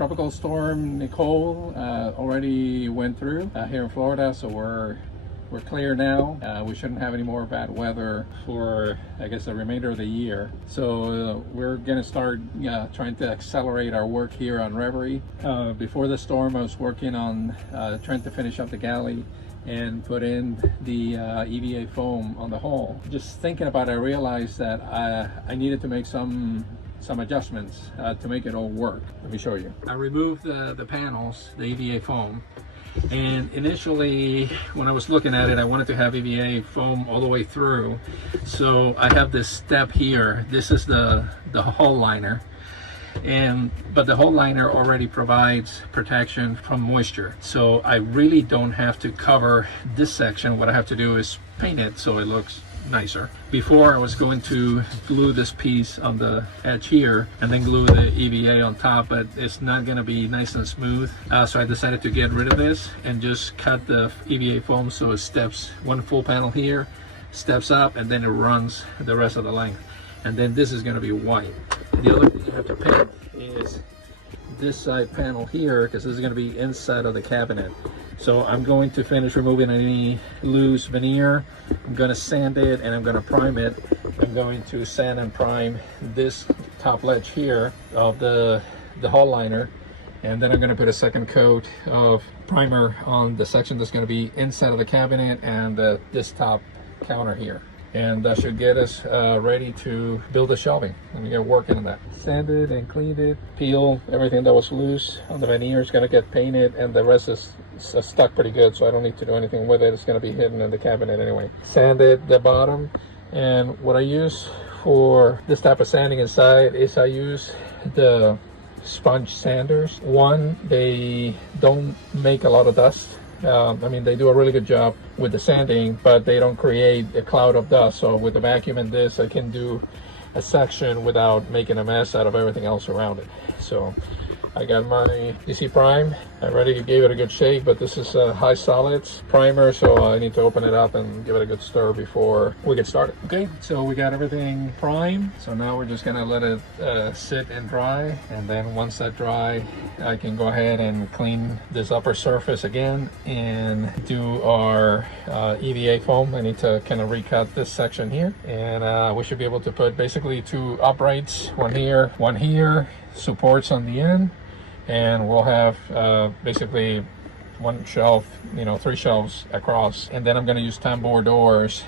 Tropical storm Nicole already went through here in Florida, so we're clear now. We shouldn't have any more bad weather for, I guess, the remainder of the year. So we're gonna start trying to accelerate our work here on Reverie. Before the storm, I was working on trying to finish up the galley and put in the EVA foam on the hull. Just thinking about it, I realized that I needed to make some adjustments to make it all work. Let me show you. I removed the panels, the EVA foam, and initially when I was looking at it, I wanted to have EVA foam all the way through. So I have this step here. This is the hull liner, but the hull liner already provides protection from moisture, so I really don't have to cover this section. What I have to do is paint it so it looks nicer. Before, I was going to glue this piece on the edge here and then glue the EVA on top, but it's not going to be nice and smooth, so I decided to get rid of this and just cut the EVA foam so it steps one full panel here, steps up, and then it runs the rest of the length. And then this is going to be white. The other thing you have to paint is this side panel here, because this is going to be inside of the cabinet. So I'm going to finish removing any loose veneer. I'm going to sand it and I'm going to prime it. I'm going to sand and prime this top ledge here of the hull liner, and then I'm going to put a second coat of primer on the section that's going to be inside of the cabinet and this top counter here. And that should get us ready to build the shelving and get working on that. Sanded and cleaned it, peel everything that was loose on the veneer. Is going to get painted, and the rest is stuck pretty good, so I don't need to do anything with it. It's going to be hidden in the cabinet anyway. Sanded the bottom, and what I use for this type of sanding inside is I use the sponge sanders. One, they don't make a lot of dust. I mean, they do a really good job with the sanding, but they don't create a cloud of dust. So with the vacuum and this, I can do a section without making a mess out of everything else around it. So I got my EZPrime. I already gave it a good shake, but this is a high solids primer, so I need to open it up and give it a good stir before we get started. Okay, so we got everything primed. So now we're just gonna let it sit and dry, and then once that dry, I can go ahead and clean this upper surface again and do our EVA foam. I need to kind of recut this section here, and we should be able to put basically two uprights, one here, supports on the end, and we'll have basically one shelf, you know, 3 shelves across, and then I'm going to use tambour doors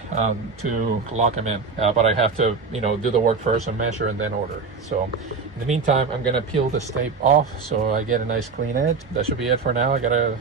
to lock them in, but I have to, you know, do the work first and measure and then order. So in the meantime, I'm going to peel this tape off so I get a nice clean edge. That should be it for now. I gotta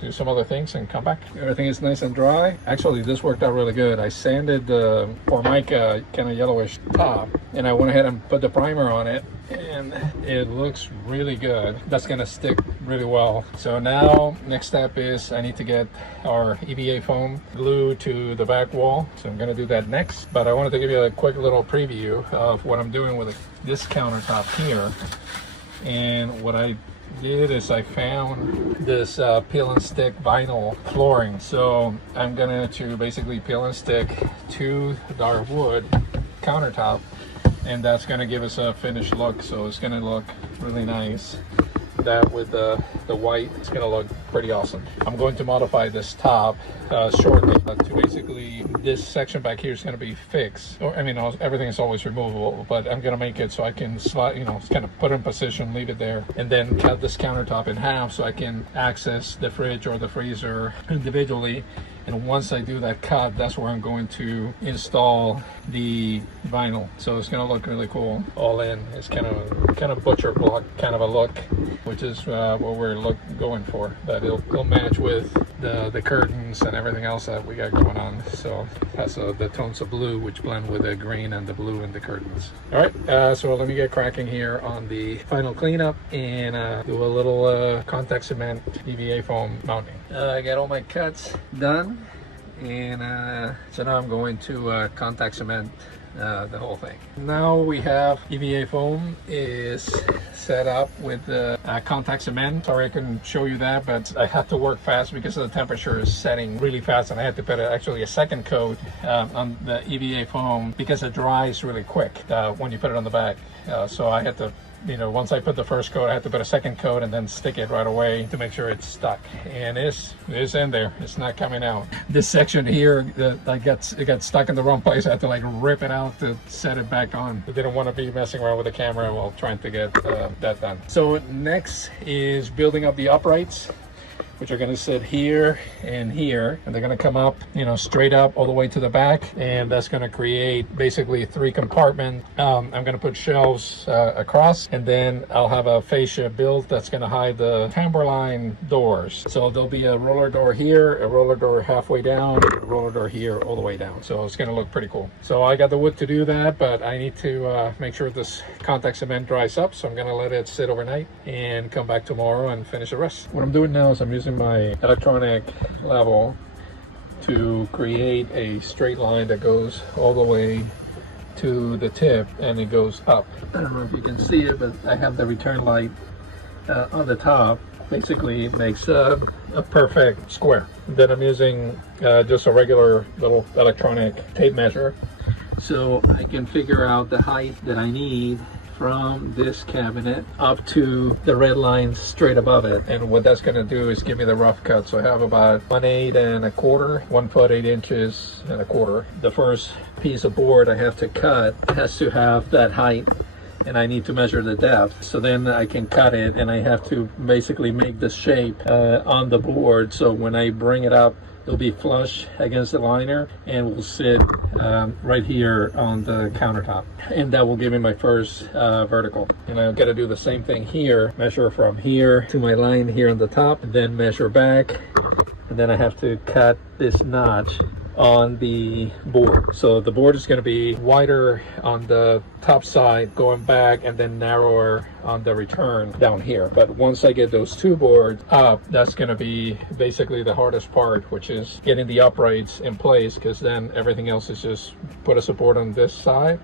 do some other things and come back. Everything is nice and dry. Actually, this worked out really good. I sanded the Formica kind of yellowish top, and I went ahead and put the primer on it, and it looks really good. That's gonna stick really well. So now next step is I need to get our EVA foam glued to the back wall, so I'm gonna do that next. But I wanted to give you a quick little preview of what I'm doing with this countertop here. And what I did is I found this peel and stick vinyl flooring, so I'm gonna to basically peel and stick to our wood countertop, and that's going to give us a finished look. So it's going to look really nice. That with the white, it's going to look pretty awesome. I'm going to modify this top shortly to basically, this section back here is going to be fixed. Or, I mean, everything is always removable, but I'm going to make it so I can slide, you know, kind of put it in position, leave it there, and then cut this countertop in half so I can access the fridge or the freezer individually. And once I do that cut, that's where I'm going to install the vinyl. So it's going to look really cool all in. It's kind of butcher block kind of a look, which is what we're going for. But it'll match with the curtains and everything else that we got going on. So that's the tones of blue, which blend with the green and the blue in the curtains. All right, so let me get cracking here on the final cleanup and do a little contact cement EVA foam mounting. I got all my cuts done, and so now I'm going to contact cement the whole thing. Now we have EVA foam is set up with the contact cement. Sorry I couldn't show you that, but I had to work fast because the temperature is setting really fast, and I had to put actually a second coat on the EVA foam because it dries really quick when you put it on the back. So I had to you know, once I put the first coat, I had to put a second coat and then stick it right away to make sure it's stuck. And it's in there. It's not coming out. This section here, it got stuck in the wrong place. I had to like rip it out to set it back on. I didn't want to be messing around with the camera while trying to get that done. So next is building up the uprights, which are going to sit here and here, and they're going to come up, you know, straight up all the way to the back, and that's going to create basically 3 compartments. I'm going to put shelves across, and then I'll have a fascia built that's going to hide the tambourine doors. So there'll be a roller door here, a roller door halfway down, a roller door here all the way down. So it's going to look pretty cool. So I got the wood to do that, but I need to make sure this contact cement dries up. So I'm going to let it sit overnight and come back tomorrow and finish the rest. What I'm doing now is I'm using my electronic level to create a straight line that goes all the way to the tip, and it goes up. I don't know if you can see it, but I have the return light on the top. Basically it makes a perfect square. Then I'm using just a regular little electronic tape measure, so I can figure out the height that I need from this cabinet up to the red line straight above it. And what that's going to do is give me the rough cut. So I have about 1/8 1/4, 1 foot 8 inches and a quarter. The first piece of board I have to cut has to have that height, and I need to measure the depth. So then I can cut it, and I have to basically make the shape on the board, so when I bring it up, it'll be flush against the liner and will sit right here on the countertop, and that will give me my first vertical. And I've got to do the same thing here, measure from here to my line here on the top, and then measure back, and then I have to cut this notch on the board. So the board is going to be wider on the top side going back, and then narrower on the return down here. But once I get those 2 boards up, that's going to be basically the hardest part, which is getting the uprights in place, because then everything else is just put a support on this side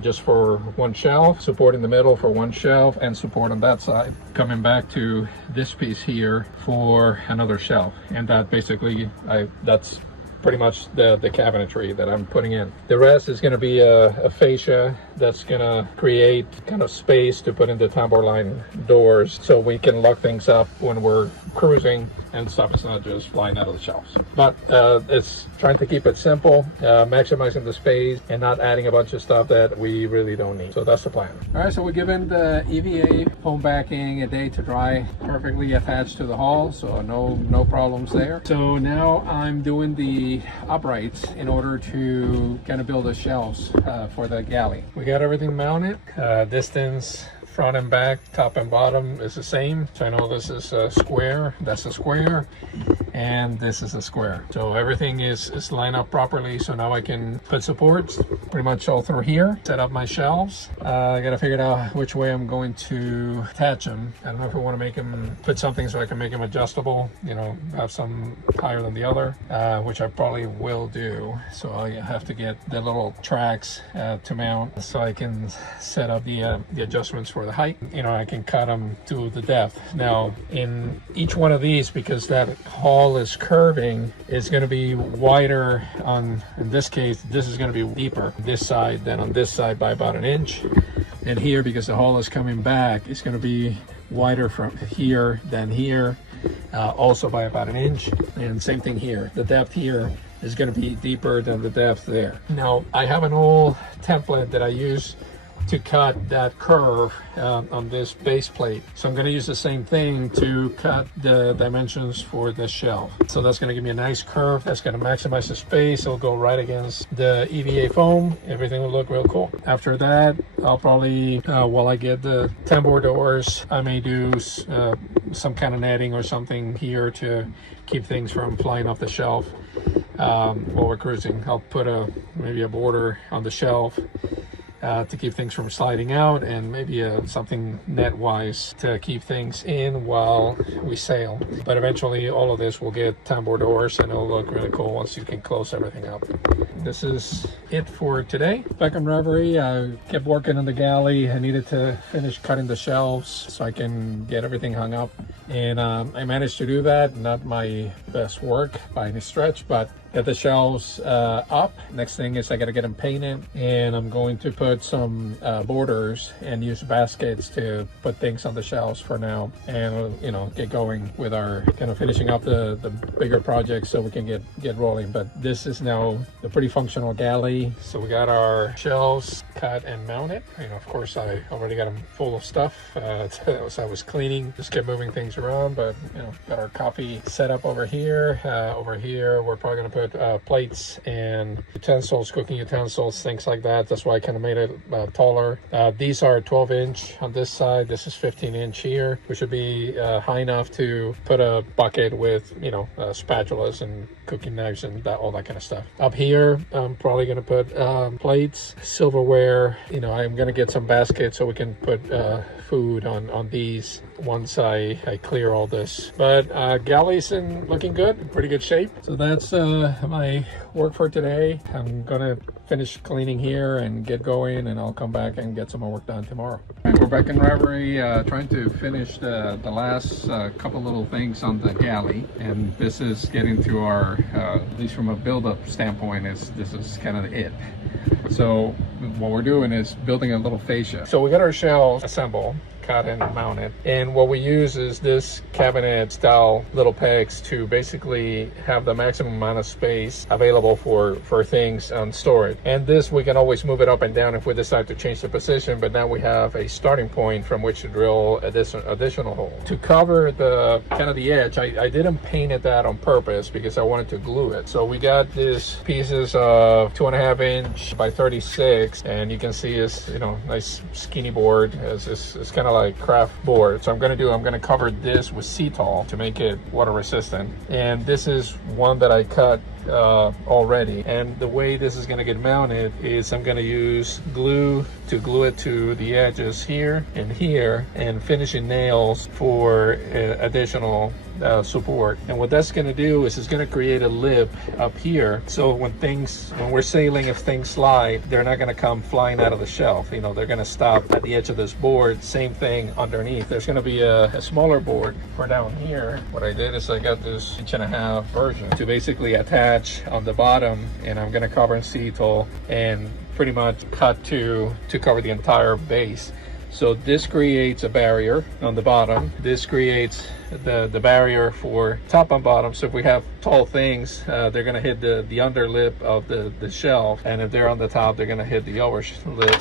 just for 1 shelf, support in the middle for 1 shelf, and support on that side, coming back to this piece here for another shelf. And that basically that's pretty much the cabinetry that I'm putting in. The rest is going to be a fascia that's going to create kind of space to put in the tambourine doors, so we can lock things up when we're cruising and stuff is not just flying out of the shelves. But it's trying to keep it simple, maximizing the space and not adding a bunch of stuff that we really don't need. So that's the plan. All right, so we're giving the EVA foam backing a day to dry, perfectly attached to the hull, so no problems there. So now I'm doing the uprights in order to kind of build the shelves for the galley. We got everything mounted. Distance front and back, top and bottom is the same. So I know this is a square, that's a square, and this is a square. So everything is lined up properly. So now I can put supports pretty much all through here, set up my shelves. I gotta figure out which way I'm going to attach them. I don't know if I want to make them, put something so I can make them adjustable, you know, have some higher than the other, which I probably will do. So I have to get the little tracks to mount, so I can set up the adjustments for the height. You know, I can cut them to the depth. Now in each one of these, because that hull is curving, is going to be wider on, in this case, this is going to be deeper this side than on this side by about 1 inch. And here, because the hull is coming back, it's going to be wider from here than here, also by about 1 inch. And same thing here, the depth here is going to be deeper than the depth there. Now I have an old template that I use to cut that curve on this base plate. So I'm going to use the same thing to cut the dimensions for this shelf. So that's going to give me a nice curve that's going to maximize the space. It'll go right against the EVA foam. Everything will look real cool. After that, I'll probably, while I get the tambour doors, I may do some kind of netting or something here to keep things from flying off the shelf while we're cruising. I'll put maybe a border on the shelf to keep things from sliding out, and maybe something net wise to keep things in while we sail. But eventually all of this will get tambour doors, and it'll look really cool once you can close everything up. This is it for today. Back in Reverie, I kept working on the galley. I needed to finish cutting the shelves so I can get everything hung up, and I managed to do that. Not my best work by any stretch, but get the shelves up. Next thing is I gotta get them painted, and I'm going to put some borders and use baskets to put things on the shelves for now, and you know, get going with our kind of finishing up the bigger projects so we can get rolling. But this is now a pretty functional galley. So we got our shelves cut and mounted. You know, of course I already got them full of stuff as I was cleaning, just kept moving things around. But you know, got our coffee set up over here. Over here we're probably going to put plates and utensils, cooking utensils, things like that. That's why I kind of made it taller. These are 12-inch on this side. This is 15-inch here, which should be high enough to put a bucket with, you know, spatulas and cooking knives and all that kind of stuff. Up here I'm probably going to put plates, silverware. You know, I'm going to get some baskets so we can put food on these once I clear all this. But galley's looking good, pretty good shape. So that's my work for today. I'm gonna finish cleaning here and get going, and I'll come back and get some more work done tomorrow. Right, we're back in Rivalry trying to finish the last couple little things on the galley, and this is getting to our at least from a build-up standpoint, this is kind of it. So what we're doing is building a little fascia. So we got our shelves assembled, cut and mounted, and what we use is this cabinet style little pegs to basically have the maximum amount of space available for things on storage. And this, we can always move it up and down if we decide to change the position, but now we have a starting point from which to drill additional hole. To cover the kind of the edge, I didn't paint it that on purpose because I wanted to glue it. So we got these pieces of 2.5-inch by 36, and you can see it's, you know, nice skinny board. It's kind of like craft board. So I'm going to cover this with Cetal to make it water resistant. And this is one that I cut already, and the way this is going to get mounted is I'm going to use glue to glue it to the edges here and finishing nails for additional support. And what that's going to do is it's going to create a lip up here, so when we're sailing, if things slide, they're not going to come flying out of the shelf. You know, they're going to stop at the edge of this board. Same thing underneath. There's going to be a smaller board for down here. What I did is I got this 1.5-inch version to basically attach on the bottom, and I'm going to cover in Cetal and pretty much cut to cover the entire base. So this creates a barrier on the bottom. This creates the barrier for top and bottom. So if we have tall things, they're going to hit the under lip of the shelf, and if they're on the top, they're going to hit the over lip.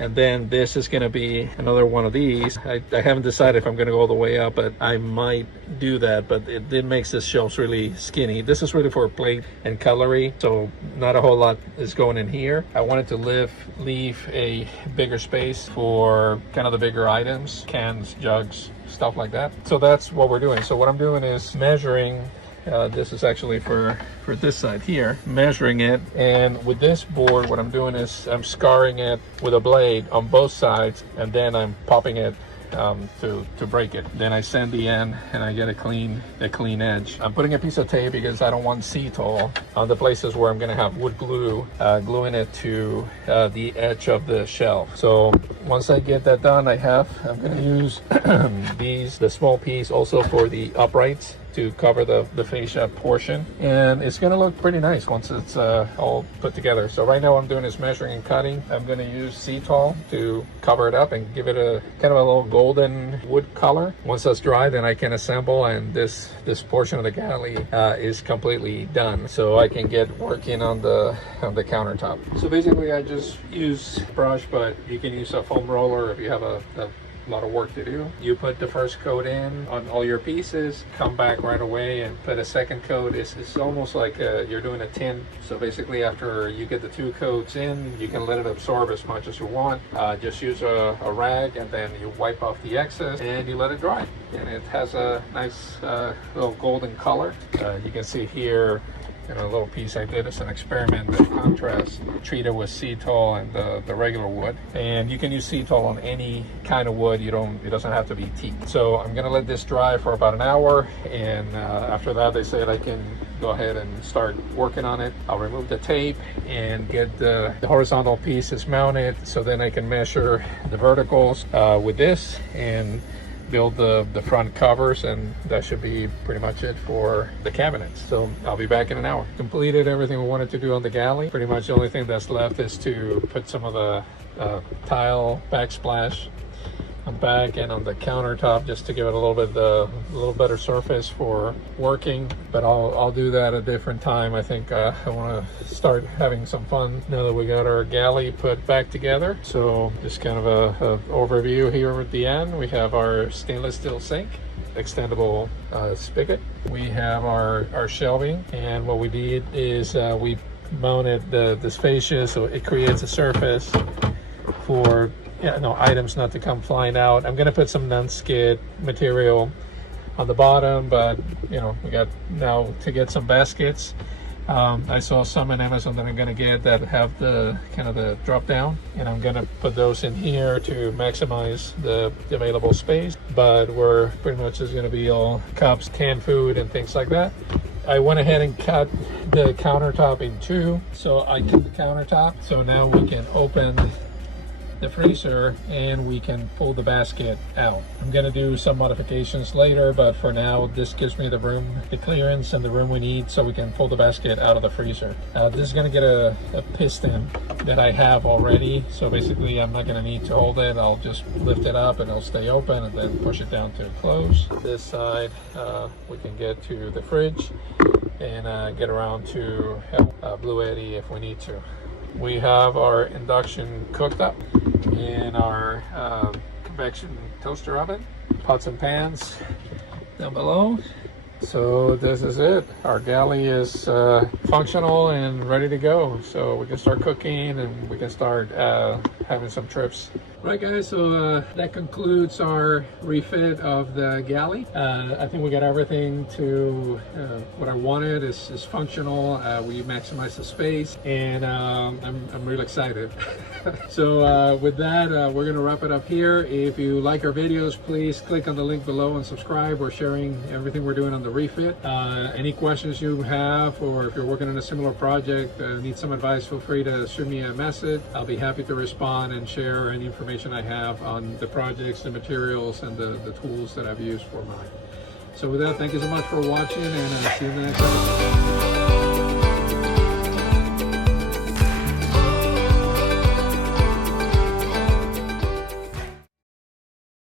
And then this is going to be another one of these. I haven't decided if I'm going to go all the way up, but I might do that. But it makes this shelves really skinny. This is really for plate and cutlery, so not a whole lot is going in here. I wanted to leave a bigger space for kind of the bigger items, cans, jugs, stuff like that. So that's what we're doing. So what I'm doing is measuring. This is actually for this side here, measuring it, and with this board what I'm doing is I'm scarring it with a blade on both sides, and then I'm popping it to break it. Then I sand the end and I get a clean edge. I'm putting a piece of tape because I don't want Cetal on the places where I'm going to have wood glue, gluing it to the edge of the shelf. So once I get that done, I'm going to use the small piece also for the uprights to cover the fascia portion, and it's going to look pretty nice once it's all put together. So right now what I'm doing is measuring and cutting. I'm going to use Cetal to cover it up and give it a kind of a little golden wood color. Once that's dry, then I can assemble, and this portion of the galley is completely done, so I can get working on the countertop. So basically I just use brush, but you can use a foam roller if you have a lot of work to do. You put the first coat in on all your pieces, come back right away and put a second coat. It's almost like you're doing a tint. So basically after you get the 2 coats in, you can let it absorb as much as you want. Just use a rag, and then you wipe off the excess and you let it dry. And it has a nice little golden color. You can see here, a little piece I did as an experiment, the contrast treated with Cetal and the regular wood. And you can use Cetal on any kind of wood. It doesn't have to be teak. So I'm gonna let this dry for about an hour, and after that they said I can go ahead and start working on it. I'll remove the tape and get the horizontal pieces mounted, so then I can measure the verticals with this and build the front covers, and that should be pretty much it for the cabinets. So I'll be back in an hour. Completed everything we wanted to do on the galley. Pretty much the only thing that's left is to put some of the tile backsplash on back and on the countertop, just to give it a little better surface for working. But I'll do that a different time. I think I want to start having some fun now that we got our galley put back together. So just kind of a overview here at the end. We have our stainless steel sink, extendable spigot. We have our shelving, and what we did is we mounted this fascia so it creates a surface for items not to come flying out. I'm gonna put some non-skid material on the bottom, but we got now to get some baskets. I saw some in Amazon that I'm gonna get that have the kind of the drop down, and I'm gonna put those in here to maximize the available space. But we're pretty much just gonna be all cups, canned food, and things like that. I went ahead and cut the countertop in two, so I cut the countertop so now we can open the freezer and we can pull the basket out. I'm going to do some modifications later, but for now this gives me the room, the clearance and the room we need so we can pull the basket out of the freezer. This is going to get a piston that I have already, so basically I'm not going to need to hold it. I'll just lift it up and it'll stay open, and then push it down to close. This side we can get to the fridge and get around to Blue Eddy if we need to. We have our induction cooktop and our convection toaster oven, pots and pans down below. So this is it. Our galley is functional and ready to go. So we can start cooking and we can start having some trips. Right guys, so that concludes our refit of the galley. I think we got everything to what I wanted. Is functional. We maximize the space, and I'm really excited. So with that, we're gonna wrap it up here. If you like our videos, please click on the link below and subscribe. We're sharing everything we're doing on the refit. Any questions you have, or if you're working on a similar project, need some advice, feel free to shoot me a message. I'll be happy to respond and share any information I have on the projects, the materials, and the tools that I've used for mine. So with that, thank you so much for watching, and see you in the next episode.